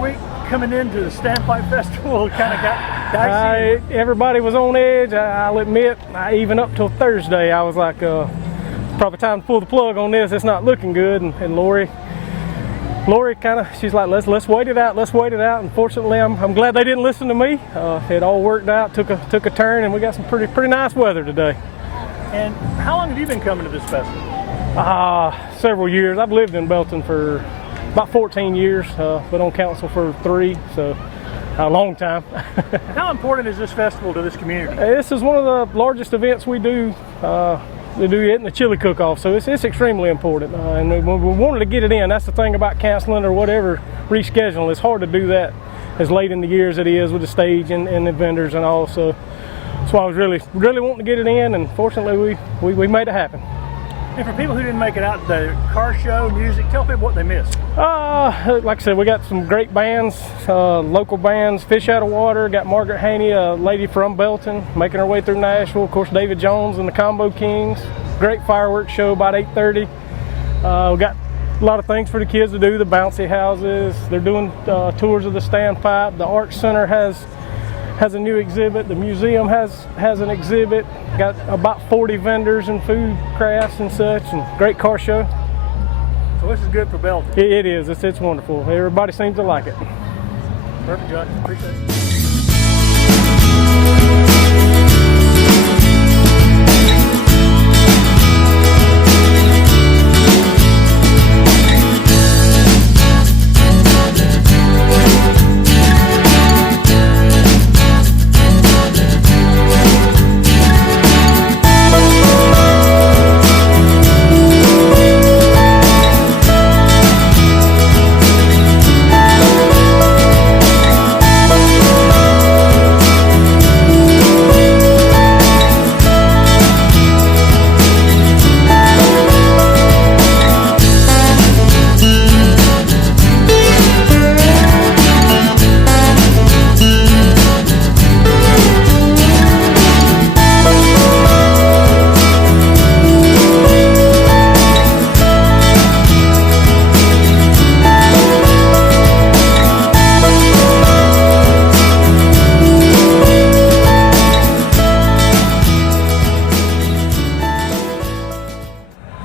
week coming into the Standpipe Festival kind of got dicey? Everybody was on edge. I'll admit, even up till Thursday, I was like, probably time to pull the plug on this. It's not looking good. And Lori kind of, she's like, let's wait it out. Let's wait it out. And fortunately, I'm glad they didn't listen to me. It all worked out. Took a turn, and we got some pretty nice weather today. And how long have you been coming to this festival? Several years. I've lived in Belton for about 14 years. Been on council for 3, so a long time. How important is this festival to this community? This is one of the largest events we do. They do it in the chili cook-off, so it's extremely important. And we wanted to get it in. That's the thing about canceling or whatever, rescheduling. It's hard to do that as late in the year as it is with the stage and the vendors and all. So that's why I was really wanting to get it in, and fortunately we made it happen. And for people who didn't make it out, the car show, music, tell people what they missed. Like I said, we got some great bands, local bands, Fish Out of Water, got Margaret Haney, a lady from Belton, making her way through Nashville. Of course, David Jones and the Combo Kings. Great fireworks show about 8:30. We got a lot of things for the kids to do, the bouncy houses. They're doing tours of the Standpipe. The Art Center has a new exhibit. The museum has an exhibit. Got about 40 vendors and food crafts and such, and great car show. So this is good for Belton. It is. It's wonderful. Everybody seems to like it. Perfect, Josh. Appreciate it.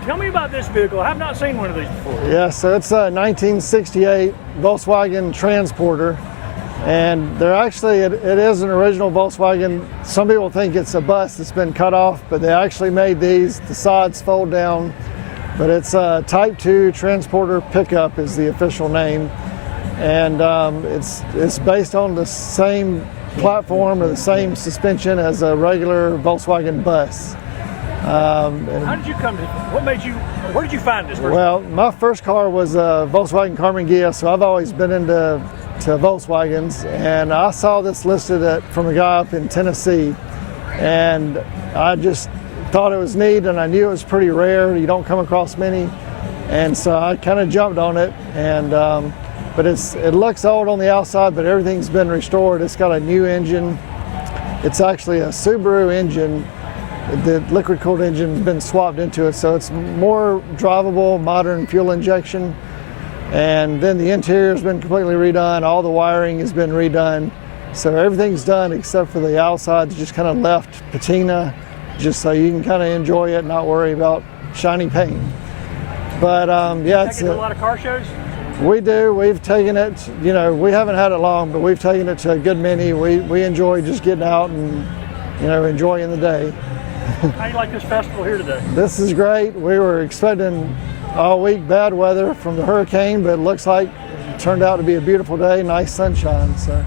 Tell me about this vehicle. I have not seen one of these before. Yeah, so it's a 1968 Volkswagen Transporter, and they're actually, it is an original Volkswagen. Some people think it's a bus that's been cut off, but they actually made these. The sides fold down, but it's a Type 2 Transporter pickup is the official name, and it's based on the same platform or the same suspension as a regular Volkswagen bus. How did you come to, where did you find this? Well, my first car was a Volkswagen Carmen Ghia, so I've always been into Volkswagens, and I saw this listed from a guy up in Tennessee, and I just thought it was neat, and I knew it was pretty rare. You don't come across many, and so I kind of jumped on it, and but it looks old on the outside, but everything's been restored. It's got a new engine. It's actually a Subaru engine. The liquid-cooled engine has been swapped into it, so it's more drivable, modern fuel injection. And then the interior has been completely redone. All the wiring has been redone. So everything's done except for the outside's just kind of left patina, just so you can kind of enjoy it and not worry about shiny paint. But yeah, it's a lot of car shows. We do. We've taken it. You know, we haven't had it long, but we've taken it to a good many. We enjoy just getting out and enjoying the day. How do you like this festival here today? This is great. We were expecting all week bad weather from the hurricane, but it looks like it turned out to be a beautiful day, nice sunshine. So.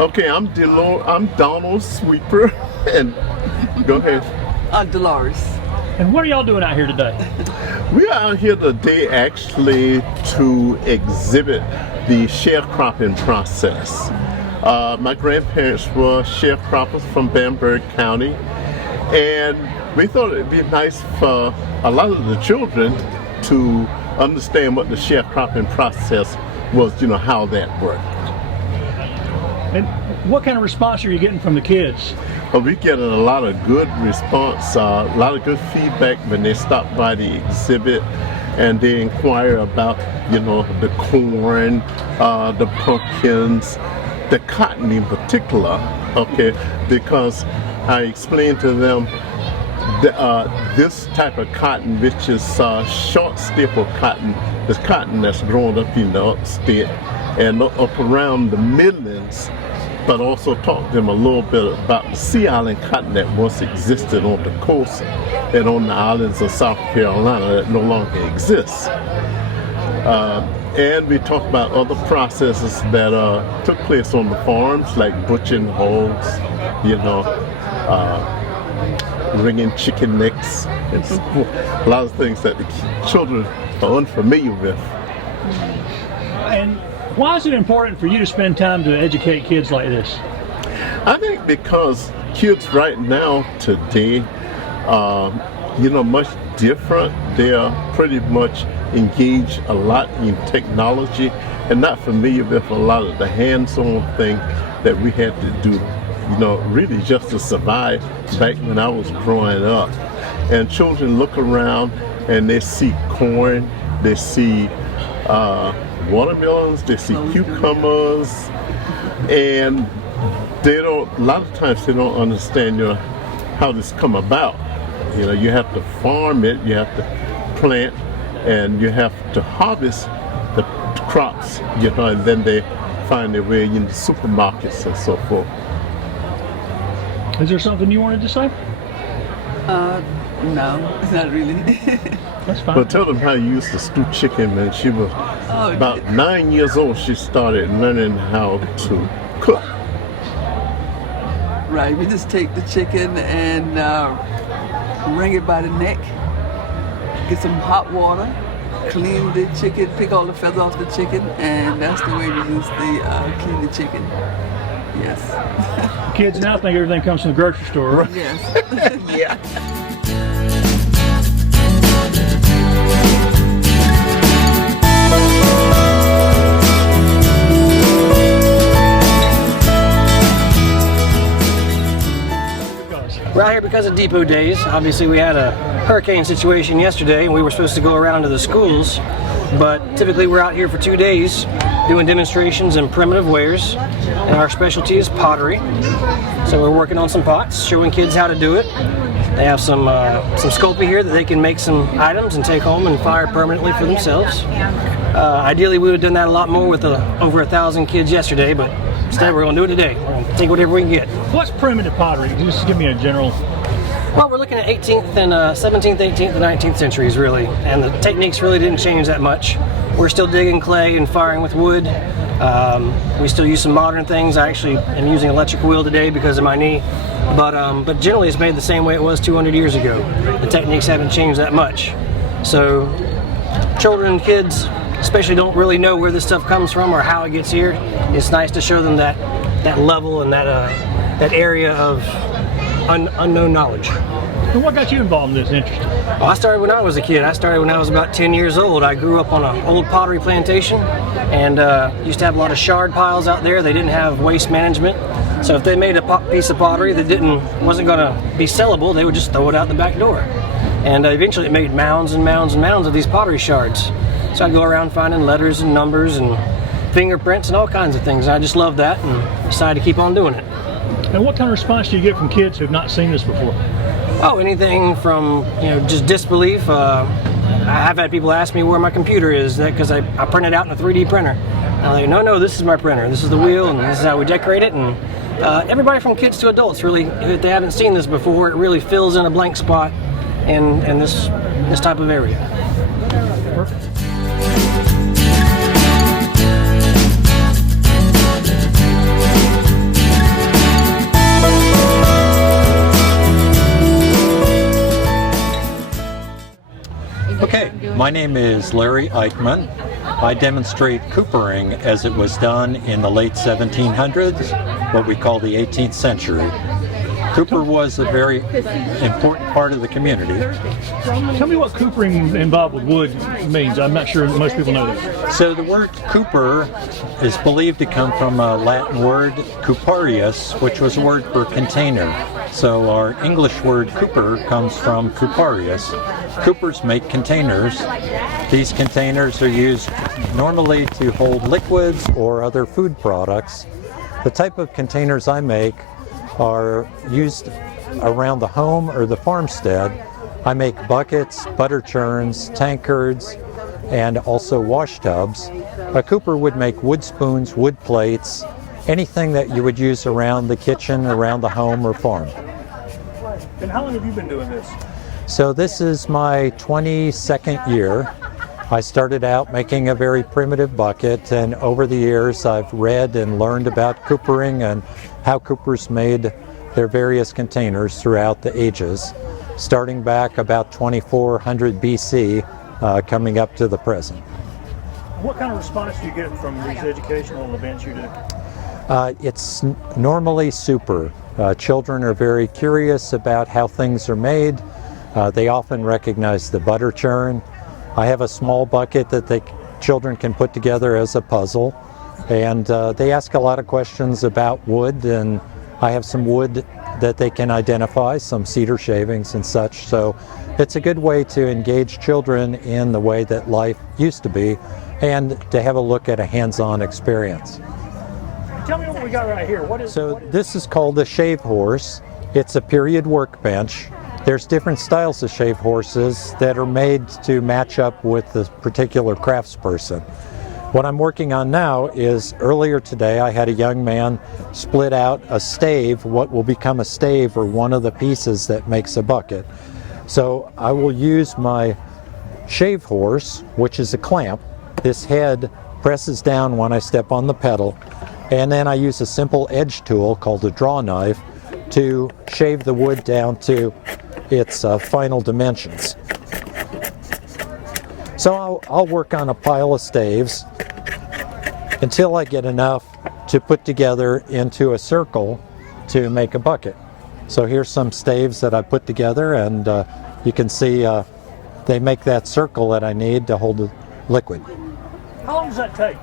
Okay, I'm Donald Sweeper, and go ahead. Dolores. And what are y'all doing out here today? We are out here today actually to exhibit the sharecropping process. My grandparents were sharecroppers from Bamberg County, and we thought it'd be nice for a lot of the children to understand what the sharecropping process was, how that worked. And what kind of response are you getting from the kids? Well, we're getting a lot of good response, a lot of good feedback when they stop by the exhibit and they inquire about, the corn, the pumpkins, the cotton in particular, okay, because I explained to them this type of cotton, which is short staple cotton, is cotton that's grown up in the upstate and up around the Midlands, but also talk to them a little bit about the Sea Island cotton that once existed on the coast and on the islands of South Carolina that no longer exists. And we talked about other processes that took place on the farms, like butchering hogs, wringing chicken necks, and a lot of things that the children are unfamiliar with. And why is it important for you to spend time to educate kids like this? I think because kids right now today are, much different. They are pretty much engaged a lot in technology and not familiar with a lot of the hands-on things that we had to do, really just to survive back when I was growing up. And children look around and they see corn, they see watermelons, they see cucumbers, and a lot of times they don't understand how this come about. You have to farm it, you have to plant, and you have to harvest the crops, and then they find their way in the supermarkets and so forth. Is there something you wanted to say? No, not really. That's fine. But tell them how you used to stew chicken when she was about 9 years old. She started learning how to cook. Right, we just take the chicken and wring it by the neck, get some hot water, clean the chicken, pick all the feathers off the chicken, and that's the way we used to clean the chicken. Yes. Kids now think everything comes from the grocery store, right? Yes. Yeah. We're out here because of Depot Days. Obviously we had a hurricane situation yesterday and we were supposed to go around to the schools, but typically we're out here for 2 days doing demonstrations in primitive wares, and our specialty is pottery. So we're working on some pots, showing kids how to do it. They have some Sculpey here that they can make some items and take home and fire permanently for themselves. Ideally we would have done that a lot more with over 1,000 kids yesterday, but instead we're going to do it today. We're going to take whatever we can get. What's primitive pottery? Just give me a general. Well, we're looking at 18th and 17th, 18th, and 19th centuries really, and the techniques really didn't change that much. We're still digging clay and firing with wood. We still use some modern things. I actually am using electric wheel today because of my knee, but generally it's made the same way it was 200 years ago. The techniques haven't changed that much. So children and kids especially don't really know where this stuff comes from or how it gets here. It's nice to show them that level and that area of unknown knowledge. And what got you involved in this interest? Well, I started when I was a kid. I started when I was about 10 years old. I grew up on an old pottery plantation and used to have a lot of shard piles out there. They didn't have waste management. So if they made a piece of pottery that wasn't going to be sellable, they would just throw it out the back door. And eventually it made mounds and mounds and mounds of these pottery shards. So I'd go around finding letters and numbers and fingerprints and all kinds of things. I just loved that and decided to keep on doing it. And what kind of response do you get from kids who have not seen this before? Oh, anything from just disbelief. I've had people ask me where my computer is because I print it out in a 3D printer. I'm like, no, this is my printer. This is the wheel, and this is how we decorate it. And everybody from kids to adults, really, if they haven't seen this before, it really fills in a blank spot in this type of area. Perfect. Okay, my name is Larry Eichmann. I demonstrate coopering as it was done in the late 1700s, what we call the 18th century. Cooper was a very important part of the community. Tell me what coopering involved with wood means. I'm not sure most people know that. So the word cooper is believed to come from a Latin word cuparius, which was a word for container. So our English word cooper comes from cuparius. Coopers make containers. These containers are used normally to hold liquids or other food products. The type of containers I make are used around the home or the farmstead. I make buckets, butter churns, tankards, and also wash tubs. A cooper would make wood spoons, wood plates, anything that you would use around the kitchen, around the home or farm. And how long have you been doing this? So this is my 22nd year. I started out making a very primitive bucket, and over the years I've read and learned about coopering and how coopers made their various containers throughout the ages, starting back about 2400 BC, coming up to the present. What kind of response do you get from these educational events you do? It's normally super. Children are very curious about how things are made. They often recognize the butter churn. I have a small bucket that children can put together as a puzzle, and they ask a lot of questions about wood, and I have some wood that they can identify, some cedar shavings and such. So it's a good way to engage children in the way that life used to be and to have a look at a hands-on experience. Tell me what we got right here. This is called a shave horse. It's a period workbench. There's different styles of shave horses that are made to match up with the particular craftsperson. What I'm working on now is, earlier today I had a young man split out a stave, what will become a stave or one of the pieces that makes a bucket. So I will use my shave horse, which is a clamp. This head presses down when I step on the pedal, and then I use a simple edge tool called a draw knife to shave the wood down to its final dimensions. So I'll work on a pile of staves until I get enough to put together into a circle to make a bucket. So here's some staves that I put together, and you can see they make that circle that I need to hold the liquid. How long does that take?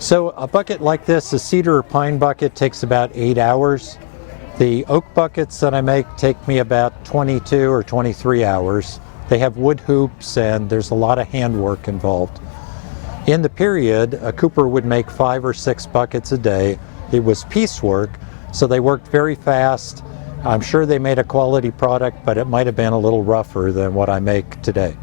So a bucket like this, a cedar or pine bucket, takes about 8 hours. The oak buckets that I make take me about 22 or 23 hours. They have wood hoops and there's a lot of handwork involved. In the period, a cooper would make 5 or 6 buckets a day. It was piecework, so they worked very fast. I'm sure they made a quality product, but it might have been a little rougher than what I make today.